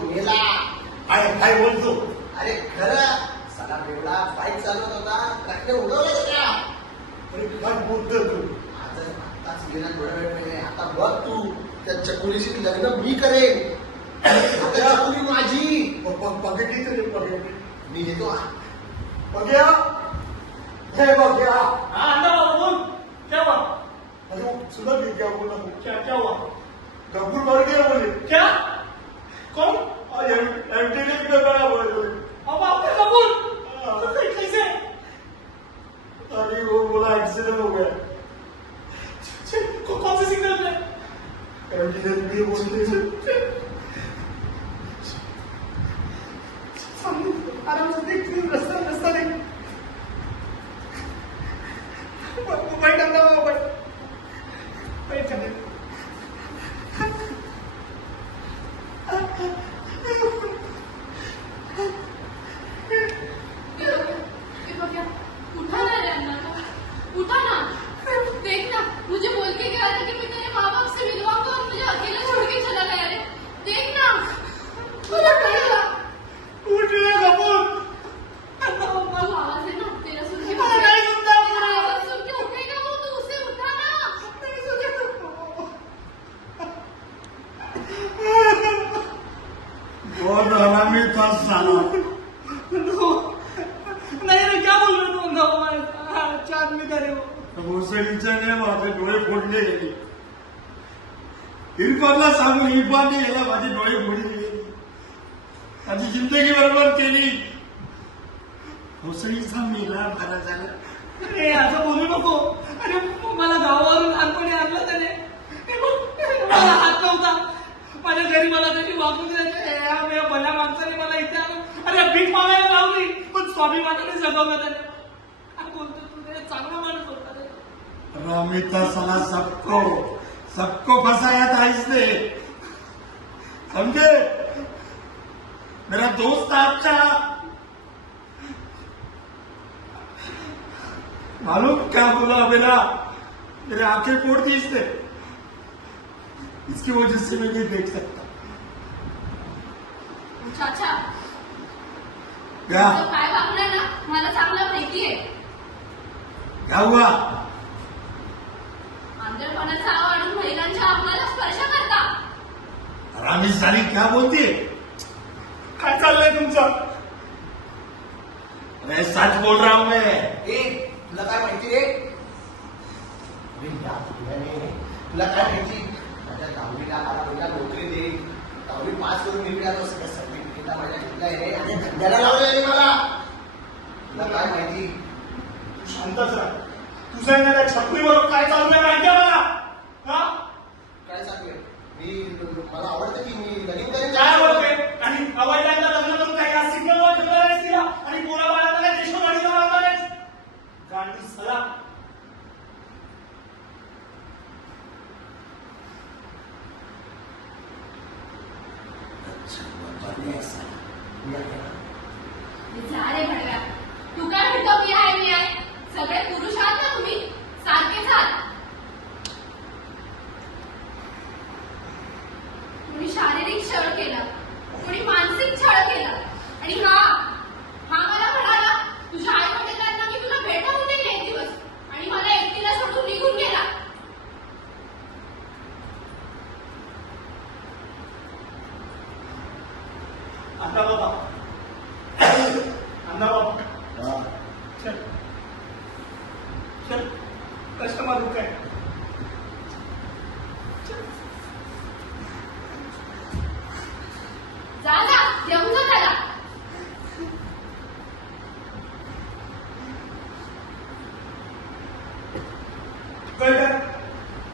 तो मेला. काय काय बोलतो? अरे खरं सगळा बेवडा बाईक चालवत होता, ट्रॅक्टर उडवलं त्याच्या. अरे काय बोलतो तू? आताच गेला थोडा वेळ पहिले. आता बघ तू त्या चकुलीशी लग्न मी करेन. आता चकुली माझी. पगडी तरी पगडी मी घेतो. बघ्या हे बघ्या. हाँ अंदर आओ, बोल क्या हुआ? अरे सुना भी क्या बोला? क्या क्या हुआ? गब्बर मर गया बोले. क्या? कौन? एमटीवी में बड़ा बोले. अब आपका कबूल तो फिर कैसे? अरे वो बोला एक्सीडेंट हो गया. कौन से सिग्नल पे? एमटीवी में बोलते. आराम से देख, रास्ता रास्ता देख. बैठ अंदर, बैठ कर. उठा ना रे अन्ना, उठा ना. देख ना, मुझे बोल के गया था कि मैं तेरे माँ बाप से मिलवाऊंगा और मुझे अकेला छोड़ के चला गया रे. देख ना, मुझे कहेगा. उठ रे कबूल. वो आवाज है ना तेरा सुन के. नहीं सुनता. तेरा आवाज सुन के उठेगा वो, तो उससे उठा ना. नहीं सुनता. बहुत हरामी था साला. नहीं रे, क्या बोल रहे तुम? चांद में करे वो. भोसडीच्या ने माझे डोळे फोडले गेले. इरफानला सांगून इरफानने याला माझे डोळे फोडले गेले. माझी जिंदगी बरोबर केली. भोसडीचा मेला बरा झाला. अरे असं बोलू नको. अरे मला गावावरून लहानपणी आणलं त्याने. मला हात नव्हता. माझ्या घरी मला त्याची वागणूक द्यायची. भल्या माणसाने मला इथे आणून अरे भीक मागायला लावली, पण स्वाभिमानाने जगवलं त्याने. काय बोलतो तू? चांगला माणूस होता रे. रामिता साला सबको फंसाया था इसने. समझे? मेरा दोस्त था अच्छा. मालूम क्या बोला मेरा? मेरे आंखें फोड़ दी इसने. इसकी वजह से मैं नहीं देख सकता. चाचा, क्या तो काय वागलं ना मला चांगलं माहितीये. क्या हुआ? आंधळपणाचा आवडून महिलांच्या आपल्याला स्पर्श करता. रामी साली क्या बोलती? काय चाललंय तुमचं? मैं सच बोल रहा हूं मैं. ए तुला काय माहिती रे? अरे या तुझ्याने तुला काय माहिती? माझ्या दहावीला मला नोकरी दे. 10वी पास करून मी मिळालो सगळं सर्टिफिकेट माझ्या घेतलाय रे. आणि धंद्याला लावलंय मला. तुला काय माहिती? तू शांतच राह. तुझ्या येणाऱ्या छपरीवर काय चाललंय माहितीये मला? हा? काय सांगूया? मला आवडतं की मी लगीन करेन. काय बोलते? आणि अवैधता लग्न करून काही या सिग्नलवर ठेवणार आहेस तिला? आणि पोरा बाळाला काय देशोगाडीला लावणार आहेस? गांधी सला. जा रे भडव्या. तू काय म्हणतो मी आहे. सगळे पुरुष आहात ना तुम्ही, सारखेच आहात. कुणी शारीरिक छळ केला, कुणी मानसिक छळ केला. आणि हा मला म्हणाला तुझ्या आई वडिलांना मी तुला भेटवून देईन एक दिवस, आणि मला एकटीला सोडून निघून गेला. अण्णा बाबा, अण्णा बाबा, चल चल, कस्टमर रुक आहे.